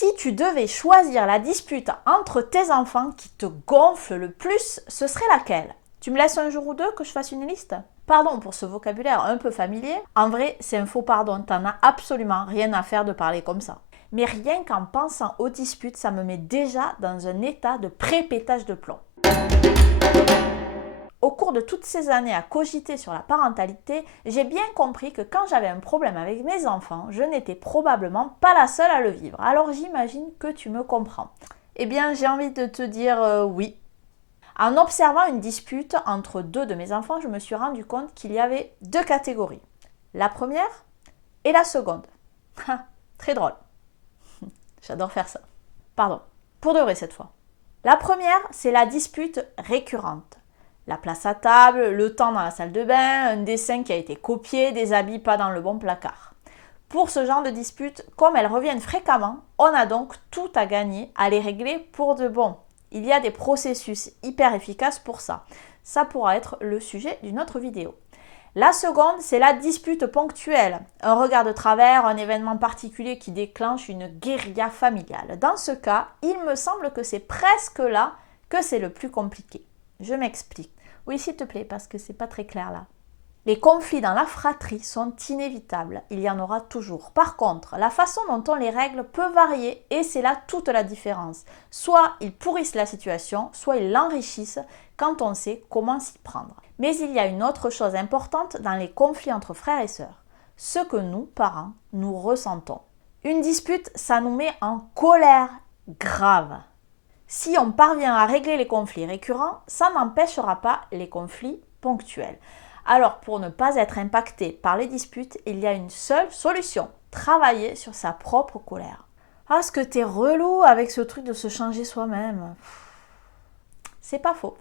Si tu devais choisir la dispute entre tes enfants qui te gonfle le plus, ce serait laquelle? Tu me laisses un jour ou deux que je fasse une liste? Pardon pour ce vocabulaire un peu familier. En vrai, c'est un faux pardon, t'en as absolument rien à faire de parler comme ça. Mais rien qu'en pensant aux disputes, ça me met déjà dans un état de pré-pétage de plomb. Au cours de toutes ces années à cogiter sur la parentalité, j'ai bien compris que quand j'avais un problème avec mes enfants, je n'étais probablement pas la seule à le vivre. Alors j'imagine que tu me comprends. Eh bien, j'ai envie de te dire oui. En observant une dispute entre deux de mes enfants, je me suis rendu compte qu'il y avait deux catégories. La première et la seconde. Très drôle. J'adore faire ça. Pardon, pour de vrai cette fois. La première, c'est la dispute récurrente. La place à table, le temps dans la salle de bain, un dessin qui a été copié, des habits pas dans le bon placard. Pour ce genre de disputes, comme elles reviennent fréquemment, on a donc tout à gagner à les régler pour de bon. Il y a des processus hyper efficaces pour ça. Ça pourra être le sujet d'une autre vidéo. La seconde, c'est la dispute ponctuelle. Un regard de travers, un événement particulier qui déclenche une guérilla familiale. Dans ce cas, il me semble que c'est presque là que c'est le plus compliqué. Je m'explique. Oui, s'il te plaît, parce que c'est pas très clair là. Les conflits dans la fratrie sont inévitables, il y en aura toujours. Par contre, la façon dont on les règle peut varier et c'est là toute la différence. Soit ils pourrissent la situation, soit ils l'enrichissent quand on sait comment s'y prendre. Mais il y a une autre chose importante dans les conflits entre frères et sœurs. Ce que nous, parents, nous ressentons. Une dispute, ça nous met en colère grave. Si on parvient à régler les conflits récurrents, ça n'empêchera pas les conflits ponctuels. Alors, pour ne pas être impacté par les disputes, il y a une seule solution, travailler sur sa propre colère. Ah, ce que t'es relou avec ce truc de se changer soi-même. C'est pas faux.